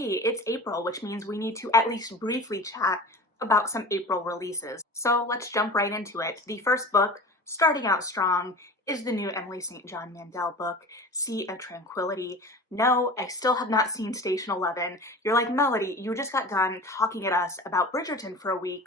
hey, it's April, which means we need to at least briefly chat about some April releases. So let's jump right into it. The first book, starting out strong, is the new Emily St. John Mandel book, Sea of Tranquility. No, I still have not seen Station 11. You're like, Melody, you just got done talking at us about Bridgerton for a week.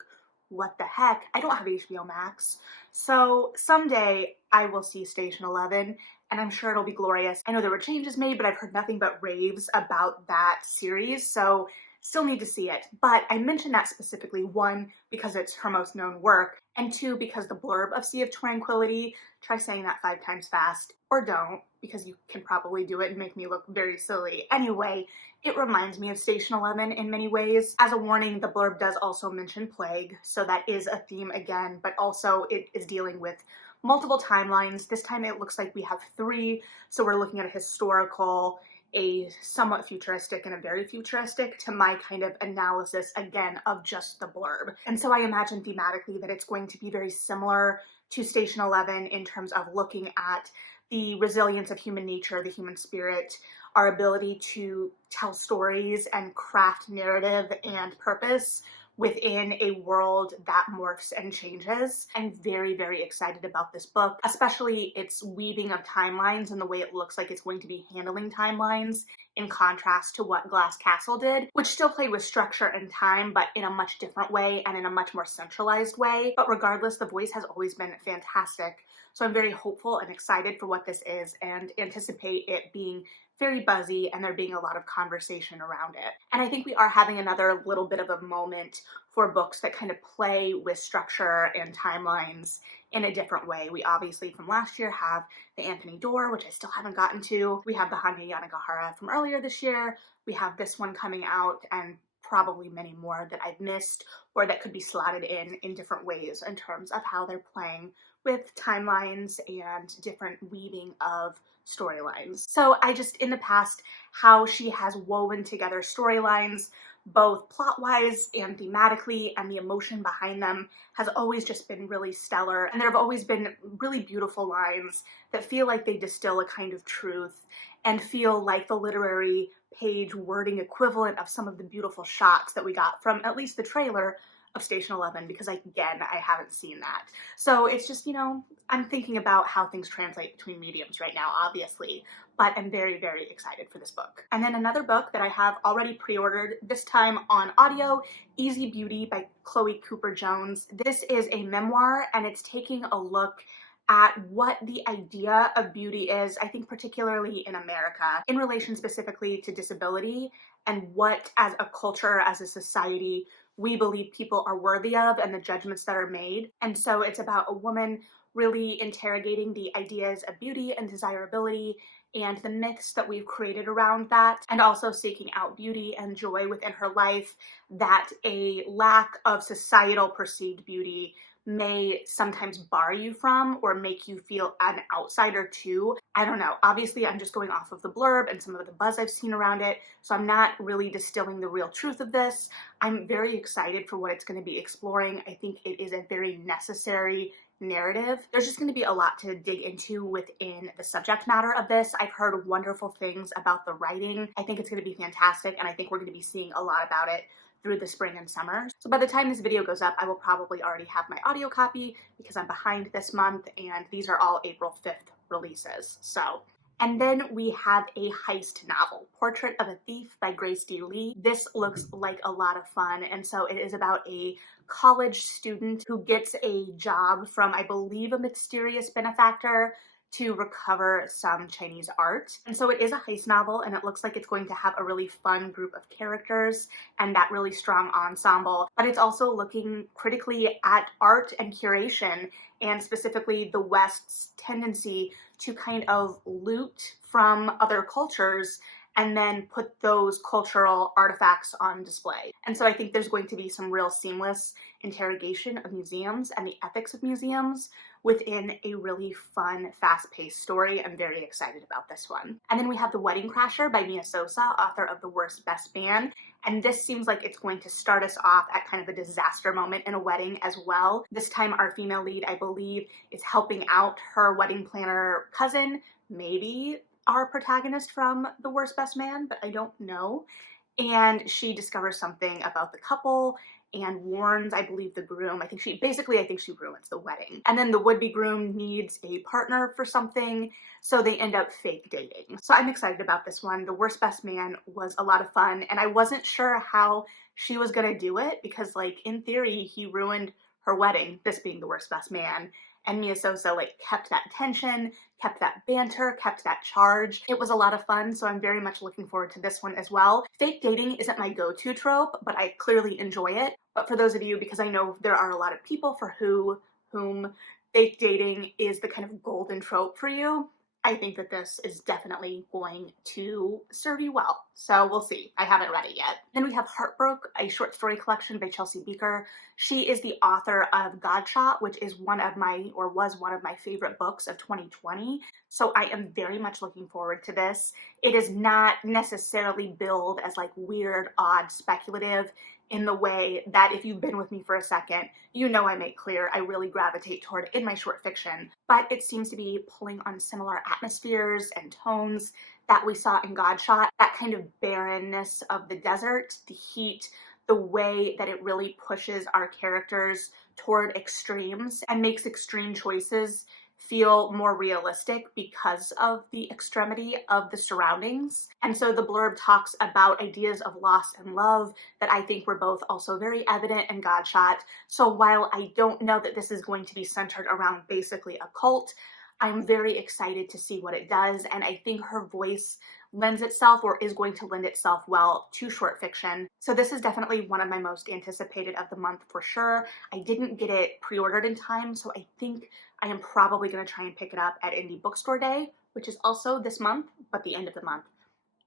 What the heck? I don't have HBO Max. So someday I will see Station 11, and I'm sure it'll be glorious. I know there were changes made, but I've heard nothing but raves about that series, so still need to see it. But I mentioned that specifically, one, because it's her most known work, and two, because the blurb of Sea of Tranquility, try saying that 5 times fast, or don't, because you can probably do it and make me look very silly. Anyway, it reminds me of Station 11 in many ways. As a warning, the blurb does also mention plague, so that is a theme again, but also it is dealing with multiple timelines. This time it looks like we have 3, so we're looking at a historical, a somewhat futuristic, and a very futuristic to my kind of analysis, again, of just the blurb. And so I imagine thematically that it's going to be very similar to Station 11 in terms of looking at the resilience of human nature, the human spirit, our ability to tell stories and craft narrative and purpose within a world that morphs and changes. I'm very, very excited about this book, especially its weaving of timelines and the way it looks like it's going to be handling timelines in contrast to what Glass Castle did, which still played with structure and time, but in a much different way and in a much more centralized way. But regardless, the voice has always been fantastic. So I'm very hopeful and excited for what this is and anticipate it being very buzzy and there being a lot of conversation around it. And I think we are having another little bit of a moment for books that kind of play with structure and timelines in a different way. We obviously from last year have the Anthony Doerr, which I still haven't gotten to. We have the Hanya Yanagihara from earlier this year. We have this one coming out and probably many more that I've missed or that could be slotted in different ways in terms of how they're playing with timelines and different weaving of storylines. So I just, in the past, how she has woven together storylines, both plot-wise and thematically, and the emotion behind them has always just been really stellar. And there have always been really beautiful lines that feel like they distill a kind of truth and feel like the literary page wording equivalent of some of the beautiful shots that we got from at least the trailer of Station 11, because again, I haven't seen that. So it's just, you know, I'm thinking about how things translate between mediums right now, obviously, but I'm very, very excited for this book. And then another book that I have already pre-ordered, this time on audio, Easy Beauty by Chloe Cooper Jones. This is a memoir, and it's taking a look at what the idea of beauty is, I think particularly in America, in relation specifically to disability, and what as a culture, as a society, we believe people are worthy of and the judgments that are made. And so it's about a woman really interrogating the ideas of beauty and desirability and the myths that we've created around that, and also seeking out beauty and joy within her life that a lack of societal perceived beauty may sometimes bar you from or make you feel an outsider too. I don't know. Obviously, I'm just going off of the blurb and some of the buzz I've seen around it, so I'm not really distilling the real truth of this. I'm very excited for what it's going to be exploring. I think it is a very necessary narrative. There's just going to be a lot to dig into within the subject matter of this. I've heard wonderful things about the writing. I think it's going to be fantastic, and I think we're going to be seeing a lot about it through the spring and summer. So by the time this video goes up, I will probably already have my audio copy because I'm behind this month, and these are all April 5th releases. So, and then we have a heist novel, Portrait of a Thief by Grace D. Lee. This looks like a lot of fun, and so it is about a college student who gets a job from, I believe, a mysterious benefactor to recover some Chinese art. And so it is a heist novel, and it looks like it's going to have a really fun group of characters and that really strong ensemble, but it's also looking critically at art and curation, and specifically the West's tendency to kind of loot from other cultures and then put those cultural artifacts on display. And so I think there's going to be some real seamless interrogation of museums and the ethics of museums within a really fun, fast-paced story. I'm very excited about this one. And then we have The Wedding Crasher by Mia Sosa, author of The Worst Best Man. And this seems like it's going to start us off at kind of a disaster moment in a wedding as well. This time our female lead, I believe, is helping out her wedding planner cousin, maybe our protagonist from The Worst Best Man, but I don't know. and she discovers something about the couple and warns, I believe, the groom. I think she ruins the wedding. And then the would-be groom needs a partner for something, so they end up fake dating. So I'm excited about this one. The Worst Best Man was a lot of fun, and I wasn't sure how she was gonna do it because, like, in theory, he ruined her wedding, this being the worst best man. And Mia Sosa, like, kept that tension, kept that banter, kept that charge. It was a lot of fun, so I'm very much looking forward to this one as well. Fake dating isn't my go-to trope, but I clearly enjoy it. But for those of you, because I know there are a lot of people for whom fake dating is the kind of golden trope for you, I think that this is definitely going to serve you well. So we'll see. I haven't read it yet. Then we have Heartbroke, a short story collection by Chelsea Beaker. She is the author of Godshot, which is was one of my favorite books of 2020. So I am very much looking forward to this. It is not necessarily billed as like weird, odd, speculative in the way that if you've been with me for a second, you know I make clear I really gravitate toward in my short fiction, but it seems to be pulling on similar atmospheres and tones that we saw in Godshot, that kind of barrenness of the desert, the heat, the way that it really pushes our characters toward extremes and makes extreme choices feel more realistic because of the extremity of the surroundings. And so the blurb talks about ideas of loss and love that I think were both also very evident in Godshot. So while I don't know that this is going to be centered around basically a cult, I'm very excited to see what it does, and I think her voice lends itself or is going to lend itself well to short fiction. So this is definitely one of my most anticipated of the month for sure. I didn't get it pre-ordered in time, so I think I am probably going to try and pick it up at Indie Bookstore Day, which is also this month, but the end of the month.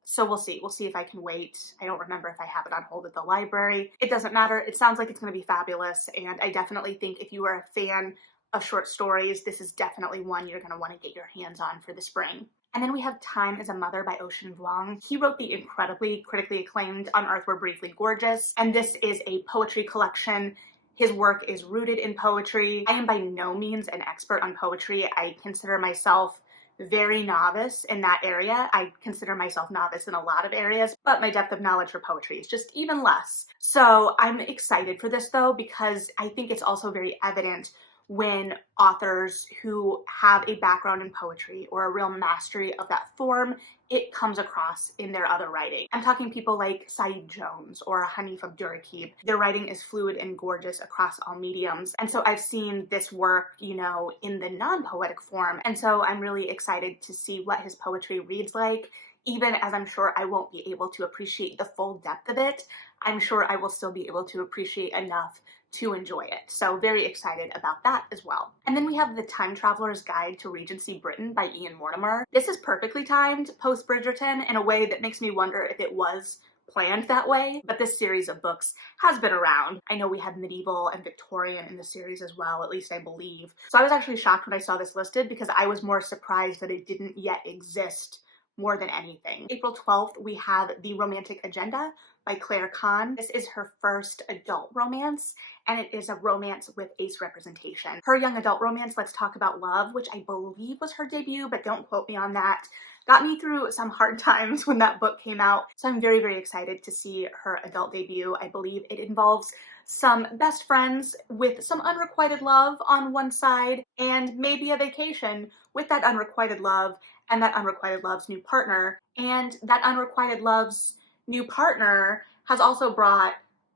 So we'll see. We'll see if I can wait. I don't remember if I have it on hold at the library. It doesn't matter. It sounds like it's going to be fabulous, and I definitely think if you are a fan of short stories, this is definitely one you're going to want to get your hands on for the spring. And then we have Time as a Mother by Ocean Vuong. He wrote the incredibly critically acclaimed On Earth We're Briefly Gorgeous, and this is a poetry collection. His work is rooted in poetry. I am by no means an expert on poetry. I consider myself very novice in that area. I consider myself novice in a lot of areas, but my depth of knowledge for poetry is just even less. So I'm excited for this though, because I think it's also very evident when authors who have a background in poetry or a real mastery of that form, it comes across in their other writing. I'm talking people like Saeed Jones or Hanif Abdurraqib. Their writing is fluid and gorgeous across all mediums. And so I've seen this work, you know, in the non-poetic form. And so I'm really excited to see what his poetry reads like. Even as I'm sure I won't be able to appreciate the full depth of it, I'm sure I will still be able to appreciate enough to enjoy it. So very excited about that as well. And then we have The Time Traveler's Guide to Regency Britain by Ian Mortimer. This is perfectly timed post Bridgerton in a way that makes me wonder if it was planned that way, but this series of books has been around. I know we had medieval and Victorian in the series as well, at least I believe. So I was actually shocked when I saw this listed because I was more surprised that it didn't yet exist more than anything. April 12th, we have The Romantic Agenda by Claire Kahn. This is her first adult romance, and it is a romance with ace representation. Her young adult romance, Let's Talk About Love, which I believe was her debut, but don't quote me on that, got me through some hard times when that book came out. So I'm very, very excited to see her adult debut. I believe it involves some best friends with some unrequited love on one side and maybe a vacation with that unrequited love and that unrequited love's new partner. And that unrequited love's new partner has also brought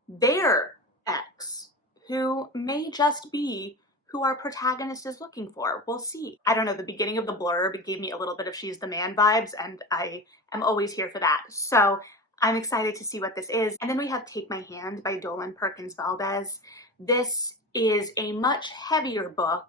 their ex, who may just be who our protagonist is looking for. We'll see. I don't know, the beginning of the blurb gave me a little bit of She's the Man vibes, and I am always here for that. So I'm excited to see what this is. And then we have Take My Hand by Dolan Perkins Valdez. This is a much heavier book.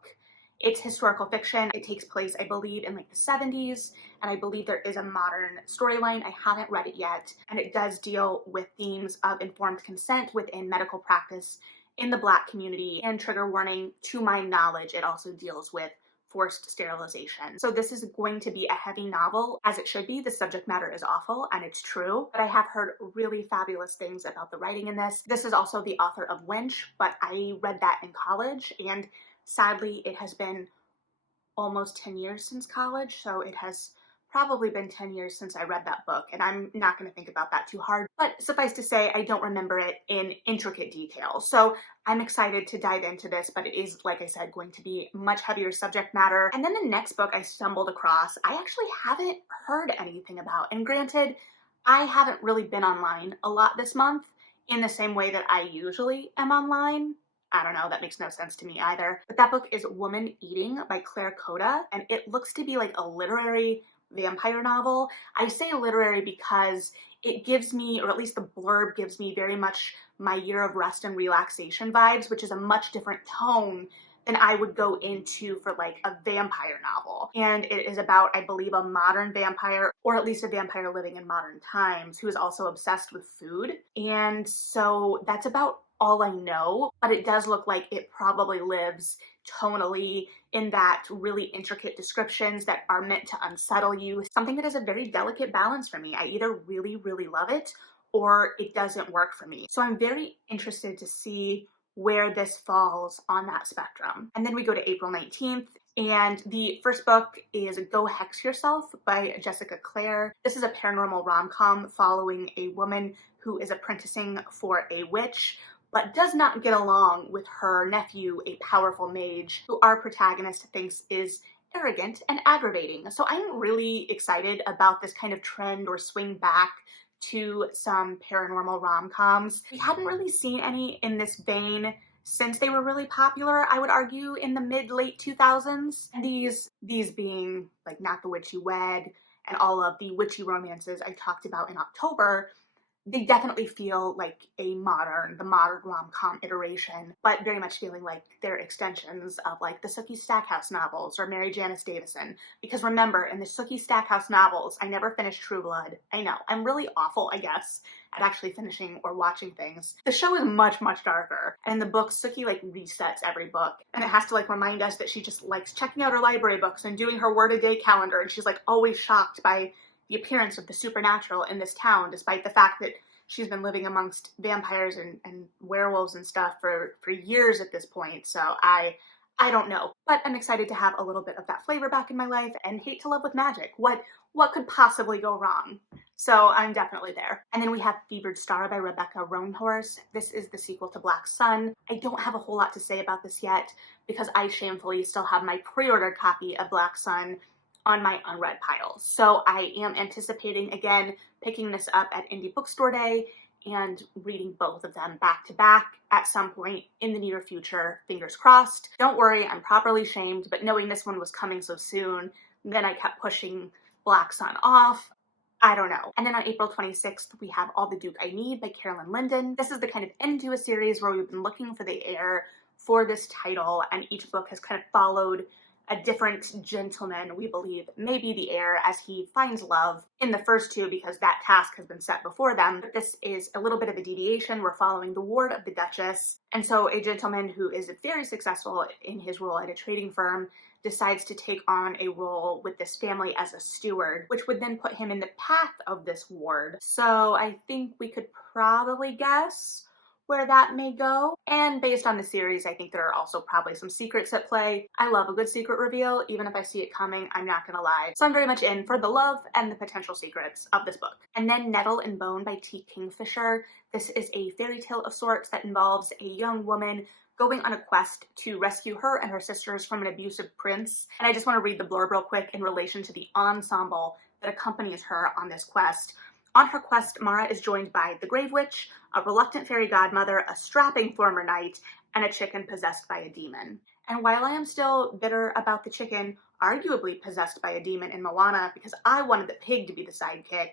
It's historical fiction. It takes place, I believe, in like the 70s, and I believe there is a modern storyline. I haven't read it yet, and it does deal with themes of informed consent within medical practice in the Black community, and trigger warning, to my knowledge, it also deals with forced sterilization. So this is going to be a heavy novel, as it should be. The subject matter is awful, and it's true, but I have heard really fabulous things about the writing in this. This is also the author of Wench, but I read that in college, and sadly, it has been almost 10 years since college, so it has probably been 10 years since I read that book, and I'm not going to think about that too hard. But suffice to say, I don't remember it in intricate detail. So I'm excited to dive into this, but it is, like I said, going to be much heavier subject matter. And then the next book I stumbled across, I actually haven't heard anything about. And granted, I haven't really been online a lot this month in the same way that I usually am online. I don't know, that makes no sense to me either. But that book is Woman Eating by Claire Coda, and it looks to be like a literary vampire novel. I say literary because it gives me, or at least the blurb gives me, very much my Year of Rest and Relaxation vibes, which is a much different tone than I would go into for like a vampire novel. And it is about, I believe, a modern vampire, or at least a vampire living in modern times, who is also obsessed with food. And so that's about all I know, but it does look like it probably lives tonally in that really intricate descriptions that are meant to unsettle you. Something that is a very delicate balance for me. I either really, really love it or it doesn't work for me. So I'm very interested to see where this falls on that spectrum. And then we go to April 19th, and the first book is Go Hex Yourself by Jessica Clare. This is a paranormal rom-com following a woman who is apprenticing for a witch, but does not get along with her nephew, a powerful mage, who our protagonist thinks is arrogant and aggravating. So I'm really excited about this kind of trend or swing back to some paranormal rom-coms. We hadn't really seen any in this vein since they were really popular, I would argue, in the mid-late 2000s. And these being like Not the Witch You Wed and all of the witchy romances I talked about in October, they definitely feel like the modern rom-com iteration, but very much feeling like they're extensions of like the Sookie Stackhouse novels or Mary Janice Davison. Because remember, in the Sookie Stackhouse novels, I never finished True Blood. I know, I'm really awful, I guess, at actually finishing or watching things. The show is much, much darker. And in the book, Sookie like resets every book. And it has to like remind us that she just likes checking out her library books and doing her word-a-day calendar. And she's like always shocked by the appearance of the supernatural in this town, despite the fact that she's been living amongst vampires and werewolves and stuff for years at this point. So I don't know, but I'm excited to have a little bit of that flavor back in my life and hate to love with magic. What could possibly go wrong? So I'm definitely there. And then we have Fevered Star by Rebecca Roanhorse. This is the sequel to Black Sun. I don't have a whole lot to say about this yet because I shamefully still have my pre-ordered copy of Black Sun on my unread pile. So I am anticipating, again, picking this up at Indie Bookstore Day and reading both of them back to back at some point in the near future, fingers crossed. Don't worry, I'm properly shamed, but knowing this one was coming so soon, then I kept pushing Black Sun off. I don't know. And then on April 26th, we have All the Duke I Need by Carolyn Linden. This is the kind of end to a series where we've been looking for the heir for this title, and each book has kind of followed a different gentleman, we believe, may be the heir as he finds love in the first two because that task has been set before them. But this is a little bit of a deviation. We're following the ward of the Duchess. And so a gentleman who is very successful in his role at a trading firm decides to take on a role with this family as a steward, which would then put him in the path of this ward. So I think we could probably guess where that may go. And based on the series, I think there are also probably some secrets at play. I love a good secret reveal, even if I see it coming, I'm not gonna lie. So I'm very much in for the love and the potential secrets of this book. And then Nettle and Bone by T. Kingfisher. This is a fairy tale of sorts that involves a young woman going on a quest to rescue her and her sisters from an abusive prince. And I just want to read the blurb real quick in relation to the ensemble that accompanies her on this quest. On her quest, Mara is joined by the Grave Witch, a reluctant fairy godmother, a strapping former knight, and a chicken possessed by a demon. And while I am still bitter about the chicken arguably possessed by a demon in Moana because I wanted the pig to be the sidekick,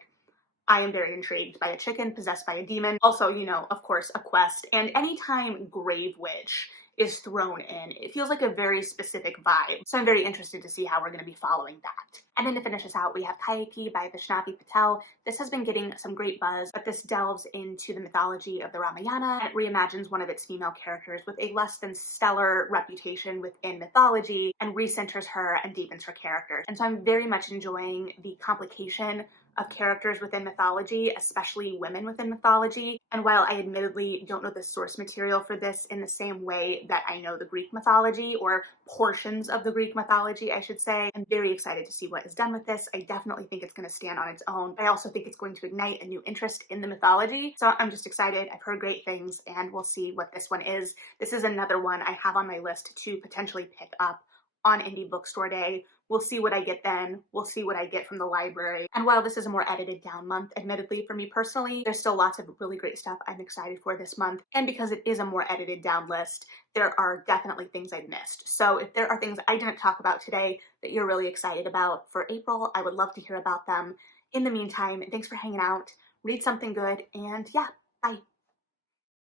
I am very intrigued by a chicken possessed by a demon. Also, you know, of course, a quest. And anytime Grave Witch is thrown in, it feels like a very specific vibe. So I'm very interested to see how we're going to be following that. And then to finish us out, we have Kayaki by Vaishnavi Patel. This has been getting some great buzz, but this delves into the mythology of the Ramayana and reimagines one of its female characters with a less than stellar reputation within mythology and recenters her and deepens her character. And so I'm very much enjoying the complication of characters within mythology, especially women within mythology. And while I admittedly don't know the source material for this in the same way that I know the Greek mythology, or portions of the Greek mythology, I should say, I'm very excited to see what is done with this. I definitely think it's going to stand on its own. I also think it's going to ignite a new interest in the mythology. So I'm just excited. I've heard great things, and we'll see what this one is. This is another one I have on my list to potentially pick up on Indie Bookstore Day. We'll see what I get then. We'll see what I get from the library. And while this is a more edited down month, admittedly for me personally, there's still lots of really great stuff I'm excited for this month. And because it is a more edited down list, there are definitely things I've missed. So if there are things I didn't talk about today that you're really excited about for April, I would love to hear about them. In the meantime, thanks for hanging out. Read something good, and yeah, bye.